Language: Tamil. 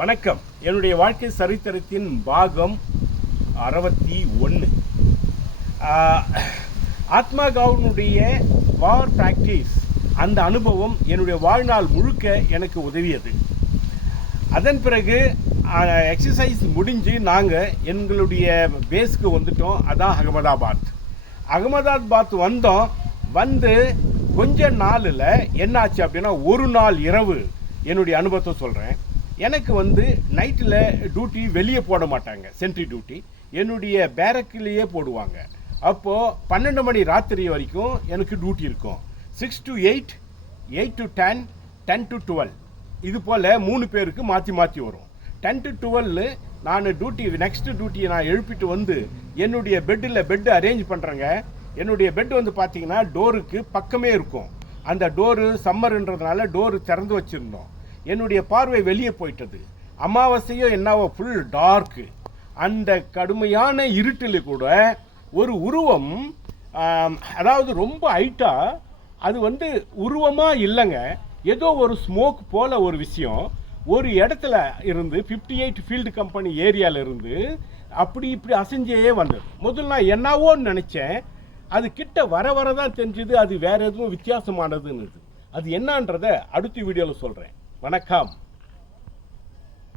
வணக்கம். என்னுடைய வாழ்க்கை சரித்திரத்தின் பாகம் 61. ஆத்மா கவுனுடைய வார் பிராக்டிஸ், அந்த அனுபவம் என்னுடைய வாழ்நாள் முழுக்க எனக்கு உதவியது. அதன் பிறகு எக்ஸசைஸ் முடிஞ்சு நாங்கள் எங்களுடைய பேஸ்க்கு வந்துட்டோம். அதான் அகமதாபாத் வந்தோம். வந்து கொஞ்ச நாளில் என்னாச்சு அப்படின்னா, ஒரு நாள் இரவு என்னுடைய அனுபவத்தை சொல்கிறேன். எனக்கு நைட்டில் டியூட்டி வெளியே போட மாட்டாங்க, சென்ட்ரி டியூட்டி என்னுடைய பேரக்கிலேயே போடுவாங்க. அப்போது 12 மணி ராத்திரி வரைக்கும் எனக்கு டியூட்டி இருக்கும். 6 to 8, 8 to 10, 10 to 12, இது போல் 3 பேருக்கு மாற்றி மாற்றி வரும். 10 to 12 நான் நெக்ஸ்ட் டியூட்டியை நான் எழுப்பிட்டு என்னுடைய பெட்டு அரேஞ்ச் பண்ணுறேங்க. என்னுடைய பெட் பார்த்தீங்கன்னா டோருக்கு பக்கமே இருக்கும். அந்த டோரு சம்மர்ன்றதுனால டோரு திறந்து வச்சுருந்தோம். என்னுடைய பார்வை வெளியே போயிட்டது. அமாவாசையோ என்னவோ ஃபுல் டார்க்கு. அந்த கடுமையான இருட்டில் கூட ஒரு உருவம், அதாவது ரொம்ப ஹைட்டாக, அது உருவமாக இல்லைங்க, ஏதோ ஒரு ஸ்மோக் போல் ஒரு விஷயம் ஒரு இடத்துல இருந்து 58 ஃபீல்டு கம்பெனி ஏரியாவில் இருந்து அப்படி இப்படி அசைஞ்சே வந்தது. முதல்ல நான் என்னவோன்னு நினச்சேன். அது கிட்ட வர தான் தெரிஞ்சுது அது வேறு எதுவும் வித்தியாசமானதுன்னு. அது என்னன்றதை அடுத்த வீடியோவில் சொல்கிறேன். வணக்கம்.